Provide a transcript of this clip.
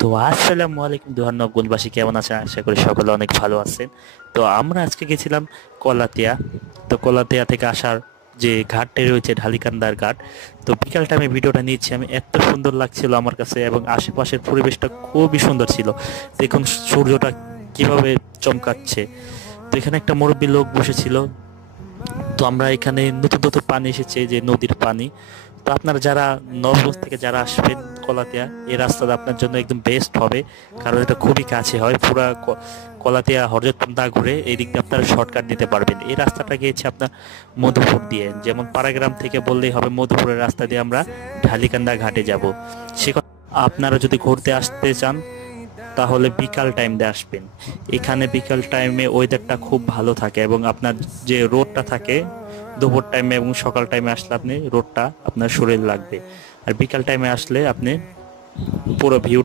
তো আসসালামু আলাইকুম দোহানগঞ্জবাসী, কেমন আছেন? আশা করি সকলে অনেক ভালো আছেন। তো আমরা আজকে গেছিলাম কলাতিয়া। তো কলাতিয়া থেকে আসার যে ঘাটটি রয়েছে ঢালিকান্দার ঘাট, তো বিকাল টাইমে ভিডিওটা নিয়েছি আমি, এত সুন্দর লাগছিল আমার কাছে এবং আশেপাশের পরিবেশটা খুবই সুন্দর ছিল। দেখুন সূর্যটা কিভাবে চমকাচ্ছে। তো এখানে একটা মুরব্বী লোক বসেছিল। তো আমরা এখানে নতুন নতুন পানি এসেছে, যে নদীর পানি। তো আপনারা যারা নবগঞ্জ থেকে যারা আসবেন কলাতিয়া, এই রাস্তাটা আপনার জন্য একদম বেস্ট হবে, কারণ এটা খুবই কাছে হয়। পুরা কলাতিয়া হরজতপুর না ঘুরে এই দিক দিয়ে আপনারা শর্টকাট নিতে পারবেন। এই রাস্তাটা গিয়েছে আপনার মধুপুর দিয়ে, যেমন পাড়াগ্রাম থেকে বললেই হবে মধুপুরের রাস্তা দিয়ে আমরা ঢালিকান্দা ঘাটে যাব। সে আপনারা যদি ঘুরতে আসতে চান তাহলে বিকাল টাইম দিয়ে আসবেন। এখানে বিকাল টাইমে ওয়েদারটা খুব ভালো থাকে এবং আপনার যে রোডটা থাকে দুপুর টাইমে এবং সকাল টাইমে আসলে আপনি রোডটা আপনার শরীর লাগবে, আর বিকাল টাইমে আসলে আপনি পুরো ভিউ